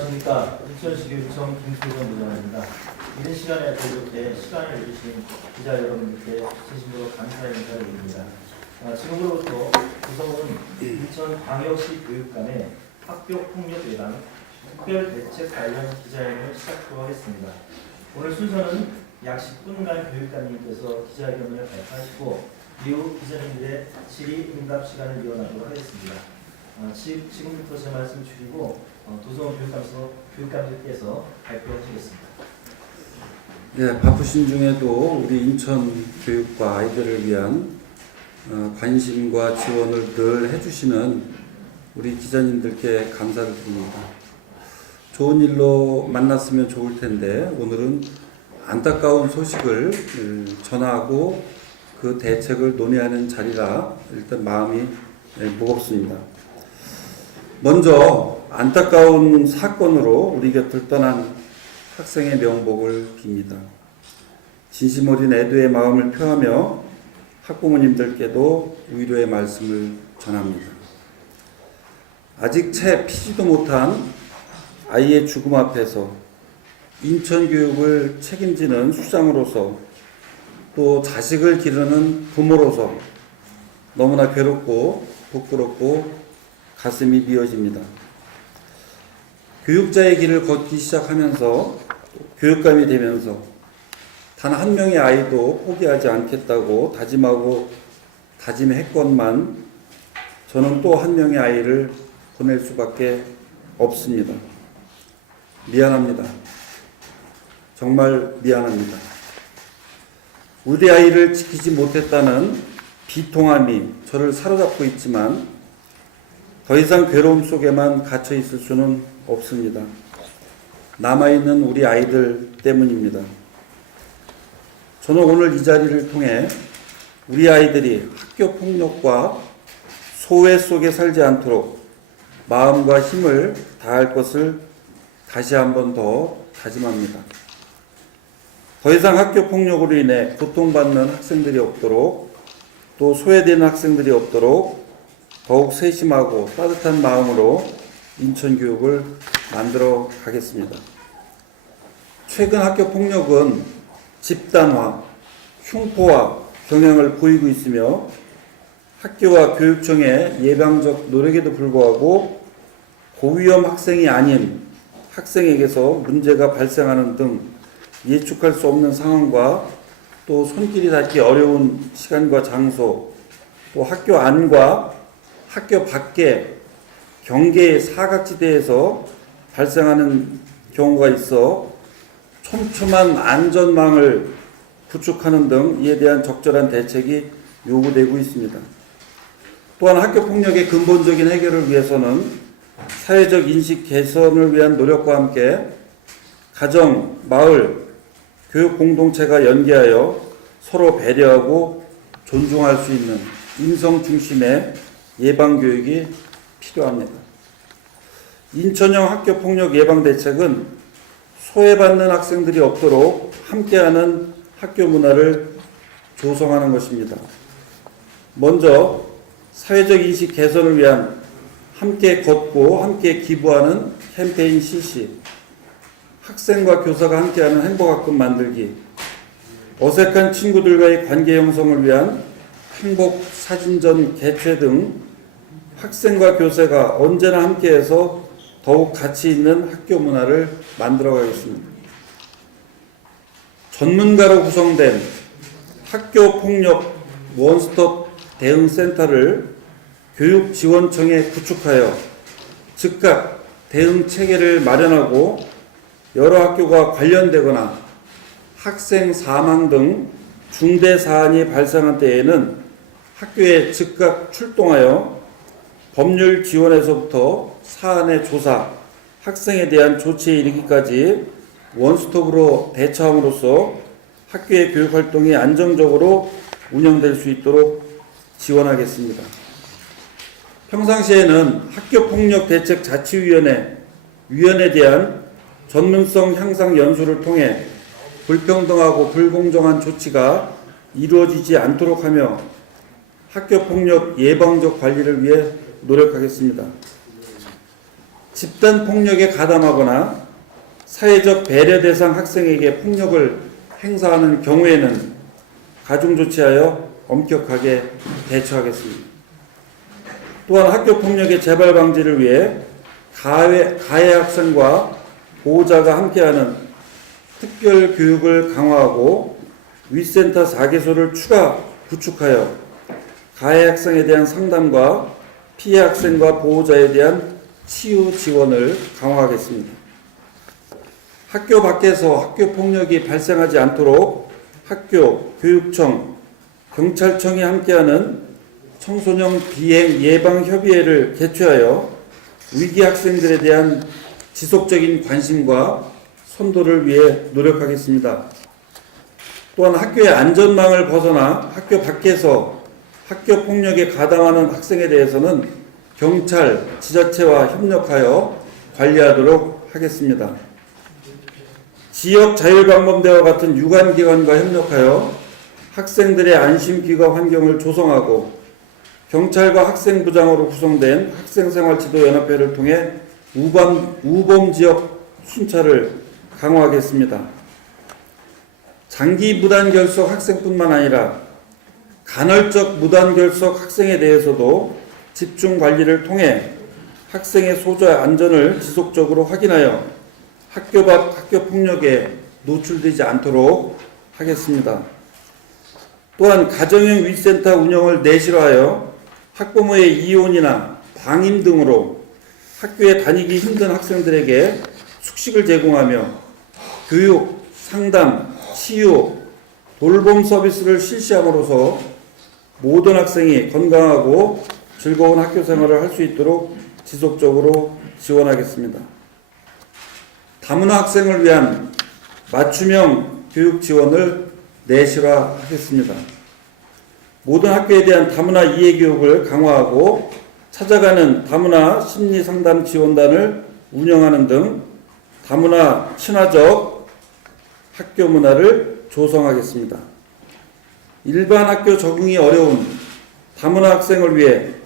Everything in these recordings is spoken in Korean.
안녕하십니까. 인천시교육청 김태건 부장입니다. 이른 시간에 또 이렇게 시간을 내주신 기자 여러분들께 진심으로 감사의 인사를 드립니다. 지금으로부터 구성은 인천광역시 교육감의 학교폭력 예방 특별대책 관련 기자회견을 시작하도록 하겠습니다. 오늘 순서는 약 10분간 교육감님께서 기자회견을 발표하시고 이후 기자님들의 질의응답 시간을 이어나도록 하겠습니다. 지금부터 제 말씀 줄이고 도성원 교육감님께서 발표하시겠습니다. 네, 바쁘신 중에도 우리 인천 교육과 아이들을 위한 관심과 지원을 늘 해주시는 우리 기자님들께 감사를 드립니다. 좋은 일로 만났으면 좋을 텐데 오늘은 안타까운 소식을 전하고 그 대책을 논의하는 자리라 일단 마음이 무겁습니다. 먼저 안타까운 사건으로 우리 곁을 떠난 학생의 명복을 빕니다. 진심 어린 애도의 마음을 표하며 학부모님들께도 위로의 말씀을 전합니다. 아직 채 피지도 못한 아이의 죽음 앞에서 인천교육을 책임지는 수장으로서 또 자식을 기르는 부모로서 너무나 괴롭고 부끄럽고 가슴이 미어집니다. 교육자의 길을 걷기 시작하면서 교육감이 되면서 단 한 명의 아이도 포기하지 않겠다고 다짐하고 다짐했건만 저는 또 한 명의 아이를 보낼 수밖에 없습니다. 미안합니다. 정말 미안합니다. 우리 아이를 지키지 못했다는 비통함이 저를 사로잡고 있지만 더 이상 괴로움 속에만 갇혀 있을 수는 없습니다. 남아있는 우리 아이들 때문입니다. 저는 오늘 이 자리를 통해 우리 아이들이 학교 폭력과 소외 속에 살지 않도록 마음과 힘을 다할 것을 다시 한번 더 다짐합니다. 더 이상 학교 폭력으로 인해 고통받는 학생들이 없도록 또 소외되는 학생들이 없도록 더욱 세심하고 따뜻한 마음으로 인천교육을 만들어 가겠습니다. 최근 학교 폭력은 집단화, 흉포화 경향을 보이고 있으며 학교와 교육청의 예방적 노력에도 불구하고 고위험 학생이 아닌 학생에게서 문제가 발생하는 등 예측할 수 없는 상황과 또 손길이 닿기 어려운 시간과 장소, 또 학교 안과 학교 밖에 경계의 사각지대에서 발생하는 경우가 있어 촘촘한 안전망을 구축하는 등 이에 대한 적절한 대책이 요구되고 있습니다. 또한 학교 폭력의 근본적인 해결을 위해서는 사회적 인식 개선을 위한 노력과 함께 가정, 마을, 교육 공동체가 연계하여 서로 배려하고 존중할 수 있는 인성 중심의 예방교육이 필요합니다. 인천형 학교폭력 예방대책은 소외받는 학생들이 없도록 함께하는 학교 문화를 조성하는 것입니다. 먼저 사회적 인식 개선을 위한 함께 걷고 함께 기부하는 캠페인 실시, 학생과 교사가 함께하는 행복학급 만들기, 어색한 친구들과의 관계 형성을 위한 행복 사진전 개최 등 학생과 교사가 언제나 함께해서 더욱 가치 있는 학교 문화를 만들어 가겠습니다. 전문가로 구성된 학교폭력 원스톱 대응센터를 교육지원청에 구축하여 즉각 대응 체계를 마련하고 여러 학교가 관련되거나 학생 사망 등 중대 사안이 발생한 때에는 학교에 즉각 출동하여 법률 지원에서부터 사안의 조사, 학생에 대한 조치에 이르기까지 원스톱으로 대처함으로써 학교의 교육활동이 안정적으로 운영될 수 있도록 지원하겠습니다. 평상시에는 학교폭력대책자치위원회에 대한 전문성 향상 연수를 통해 불평등하고 불공정한 조치가 이루어지지 않도록 하며 학교폭력 예방적 관리를 위해 노력하겠습니다. 집단 폭력에 가담하거나 사회적 배려 대상 학생에게 폭력을 행사하는 경우에는 가중조치하여 엄격하게 대처하겠습니다. 또한 학교 폭력의 재발 방지를 위해 가해 학생과 보호자가 함께하는 특별 교육을 강화하고 위센터 4개소를 추가 구축하여 가해 학생에 대한 상담과 피해 학생과 보호자에 대한 치유 지원을 강화하겠습니다. 학교 밖에서 학교 폭력이 발생하지 않도록 학교, 교육청, 경찰청이 함께하는 청소년 비행 예방 협의회를 개최하여 위기 학생들에 대한 지속적인 관심과 선도를 위해 노력하겠습니다. 또한 학교의 안전망을 벗어나 학교 밖에서 학교 폭력에 가담하는 학생에 대해서는 경찰, 지자체와 협력하여 관리하도록 하겠습니다. 지역 자율방범대와 같은 유관기관과 협력하여 학생들의 안심귀가 환경을 조성하고 경찰과 학생부장으로 구성된 학생생활지도연합회를 통해 우범지역 순찰을 강화하겠습니다. 장기 무단결석 학생뿐만 아니라 간헐적 무단결석 학생에 대해서도 집중 관리를 통해 학생의 소자 안전을 지속적으로 확인하여 학교 밖 학교 폭력에 노출되지 않도록 하겠습니다. 또한 가정형 위센터 운영을 내실화하여 학부모의 이혼이나 방임 등으로 학교에 다니기 힘든 학생들에게 숙식을 제공하며 교육, 상담, 치유, 돌봄 서비스를 실시함으로써 모든 학생이 건강하고 즐거운 학교 생활을 할 수 있도록 지속적으로 지원하겠습니다. 다문화 학생을 위한 맞춤형 교육 지원을 내실화하겠습니다. 모든 학교에 대한 다문화 이해 교육을 강화하고 찾아가는 다문화 심리 상담 지원단을 운영하는 등 다문화 친화적 학교 문화를 조성하겠습니다. 일반 학교 적응이 어려운 다문화 학생을 위해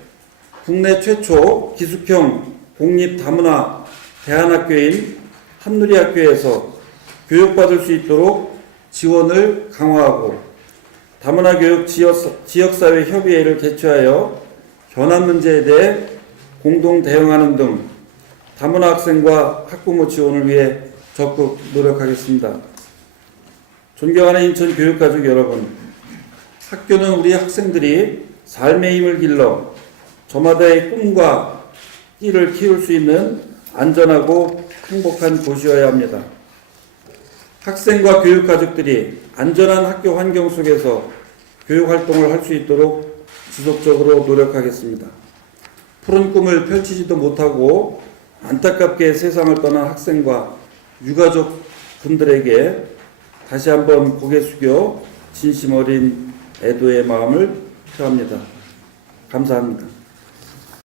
국내 최초 기숙형 공립 다문화 대안학교인 한누리학교에서 교육받을 수 있도록 지원을 강화하고 다문화 교육 지역사회 협의회를 개최하여 현안 문제에 대해 공동 대응하는 등 다문화 학생과 학부모 지원을 위해 적극 노력하겠습니다. 존경하는 인천 교육가족 여러분, 학교는 우리 학생들이 삶의 힘을 길러 저마다의 꿈과 끼를 키울 수 있는 안전하고 행복한 곳이어야 합니다. 학생과 교육가족들이 안전한 학교 환경 속에서 교육활동을 할 수 있도록 지속적으로 노력하겠습니다. 푸른 꿈을 펼치지도 못하고 안타깝게 세상을 떠난 학생과 유가족 분들에게 다시 한번 고개 숙여 진심 어린 애도의 마음을 표합니다. 감사합니다.